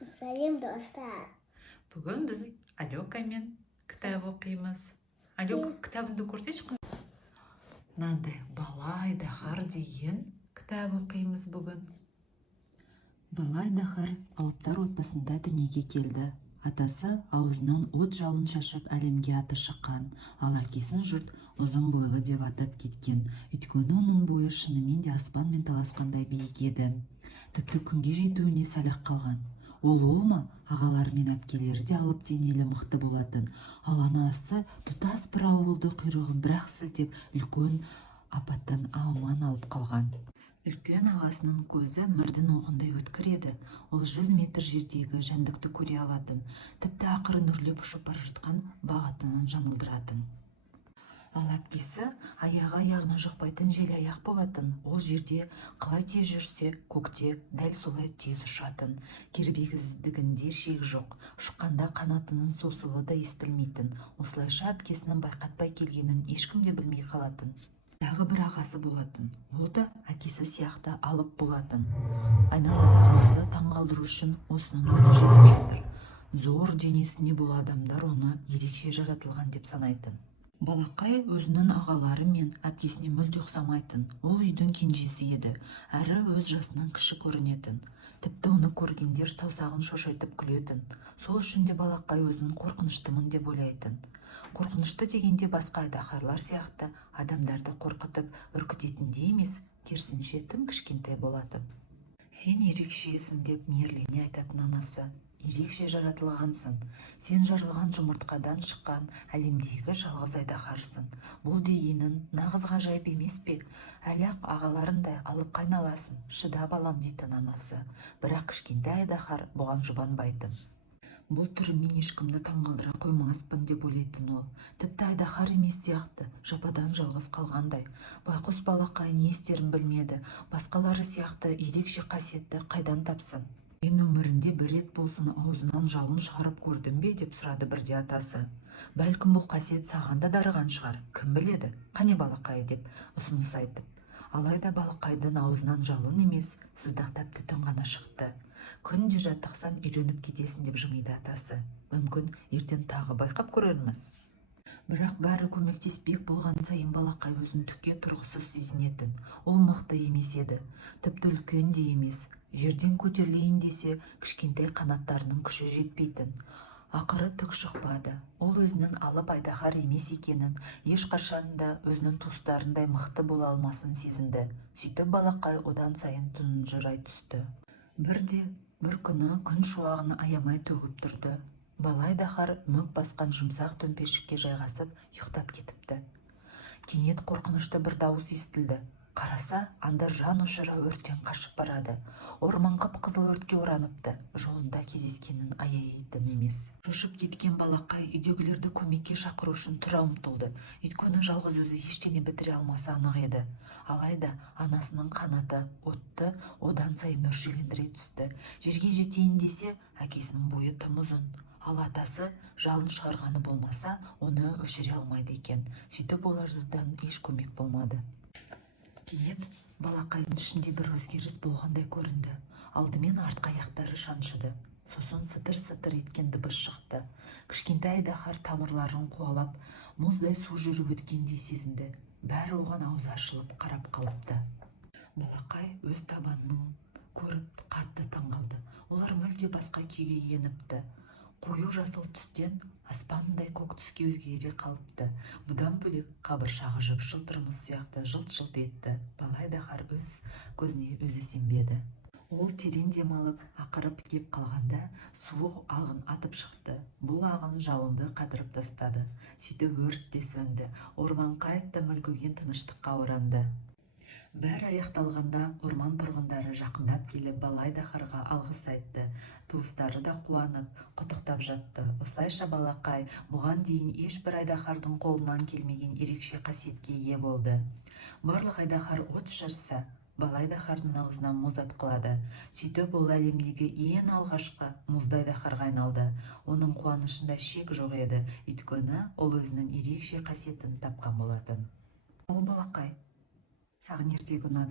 Сәлем достар. Бүгін біз Алекамен кітап оқимыз. Алека кітабыңды көрсетші. Мынандай Бала Айдаһар деген кітап оқимыз бүгін. Бала Айдаһар алыптар отбасында дүниеге келді. Атасы аузынан от жалын шашып әлемге аты шыққан, ал әкесін жұрт ұзын бойлы деп атап кеткен. Өйткені оның бойы шынымен де аспанмен таласқандай биік еді. Тіпті күнге жетуіне сәл-ақ қалған. Ол ма, ағалары мен әпкелері де алып денелі мықты болатын. Ал анасы тұтас бір ауылды құйрығын бір-ақ сілтеп үлкен апаттан аман алып қалған. Үлкен ағасының көзі мірдің оғындай өткір еді. Ол 100 метр жердегі жәндікті көре алатын, тіпті ақырын үрлеп ұшып бара жатқан бағытынан жаңылдыратын. Ал әпкесі аяғына жұқпайтын жел аяқ болатын. Ол жерде қалай тез жүрсе, көкте дәл солай тез ұшатын. Кербегіздігінде шек жоқ. Ұшқанда қанатының сосылы да естілмейтін. Осылайша әпкесінің байқатпай келгенін ешкім де білмей қалатын. Тағы бір ағасы болатын. Ол да әкесі сияқты алып болатын. Айналадағыларды таңғалдыру үшін осының өзі жетіп жатыр. Зор денесіне бұл адамдар оны ерекше жаратылған деп санайтын. Балақай өзінің ағалары мен әпкесіне мүлде ұқсамайтын. Ол үйдің кенжесі еді, әрі өз жасынан кіші көрінетін. Тіпті оны көргендер саусағын шошайтып күлетін. Сол үшін де Балақай өзін қорқыныштымын деп ойлайтын. Қорқынышты дегенде басқа айдаһарлар сияқты адамдарды қорқытып үркітетін де емес, керісінше тым кішкентай болатын. Сен ерекшесің деп мейірлене айтатын анасы. Ерекше жаратылғансың. Сен жарылған жұмыртқадан шыққан әлемдегі жалғыз айдаһарсың. Бұл дегенің нағыз ғажайып емес пе? Әлі-ақ ағаларындай алып қайналасың. Шыда балам дейтін анасы. Бірақ кішкентай айдаһар бұған жұбанбайтын. Бұл түрімен ешкімді таңғалдыра қоймаспын деп ойлайтын ол. Тіпті айдаһар емес сияқты, жападан жалғыз қалғандай. Байқұс Балақай не істерін білмеді. Басқалары сияқты ерекше қасиетті қайдан тапсын? Мен өмірінде бір рет болсын аузынан жалын шығарып көрдім бе деп сұрады бірде атасы. Бәлкім бұл қасиет саған да дарыған шығар, кім біледі? Қане Балақай деп ұсыныс айтып. Алайда Балақайдың аузынан жалын емес, сыздақтап түтін ғана шықты. Күнде жаттықсан үйреніп кетесің деп жымиды атасы. Мүмкін ертең тағы байқап көрерміз. Бірақ бәрі көмектеспек болған сайын Балақай өзін түкке тұрғысыз сезінетін. Ол мықты емес еді, тіпті үлкен де емес. Жерден көтерілейін десе, кішкентай қанаттарының күші жетпейтін. Ақыры түк шықпады. Ол өзінің алып айдаһар емес екенін, ешқашанда өзінің туыстарындай мықты бола алмасын сезінді. Сөйтіп Балақай одан сайын тұнжырай түсті. Бір күні күн шуағын аямай төгіп тұрды. Бала айдаһар мүк басқан жұмсақ төмпешікке жайғасып ұйықтап кетіпті. Кенет қорқынышты бір дауыс естілді. Қараса, анда жан ұшыра өрттен қашып барады. Орман қып-қызыл өртке ораныпты. Жолында кездескенін аяйтын емес. Шошып кеткен Балақай үйдегілерді көмекке шақыру үшін тұра ұмтылды. Өйткені жалғыз өзі ештеңе бітіре алмасы анық еді. Алайда анасының қанаты отты одан сайын өршелендіре түсті. Жерге жетейін десе, әкесінің бойы тым ұзын. Ал атасы жалын шығарғаны болмаса, оны өшіре алмайды екен. Сөйтіп олардан еш көмек болмады. Кенет Балақайдың ішінде бір өзгеріс болғандай көрінді. Алдымен артқы аяқтары шаншыды. Сосын сытыр-сытыр еткен дыбыс шықты. Кішкентай айдаһар тамырларын қуалап, мұздай су жүріп өткендей сезінді. Бәрі оған аузы ашылып қарап қалыпты. Балақай өз табанын көріп қатты таңғалды. Олар мүлде басқа күйге еніпті. Қою жасыл түстен аспандай көк түске өзгере қалыпты. Бұдан бөлек қабыршағы жып-жылт тұрмыс сияқты жылт-жылт етті. Бала айдаһар өз көзіне өзі сенбеді. Ол терең демалып, ақырып кеп қалғанда суық ағын атып шықты. Бұл ағын жалынды қатырып тастады. Сөйтіп өрт те сөнді. Орман қайта мүлгіген тыныштыққа оранды. Бәрі аяқталғанда орман тұрғындары жақындап келіп Бала айдаһарға алғыс айтты. Туыстары да қуанып, құттықтап жатты. Осылайша Балақай бұған дейін ешбір айдаһардың қолынан келмеген ерекше қасиетке ие болды. Барлық айдаһар от шашса, Бала айдаһардың аузынан мұз атқылады. Сөйтіп ол әлемдегі ең алғашқы мұзды айдаһарға айналды. Оның қуанышында шек жоқ еді, өйткені ол өзінің ерекше қасиетін тапқан болатын. Ол Балақай, саған ертегі ұнады